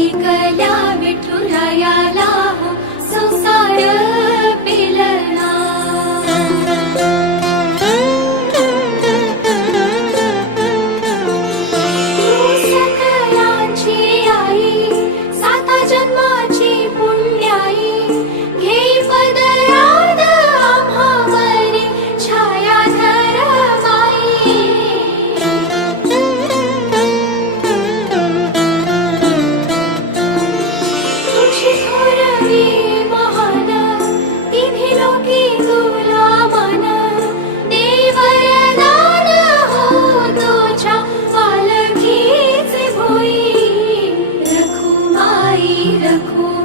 एकला विठ রাখো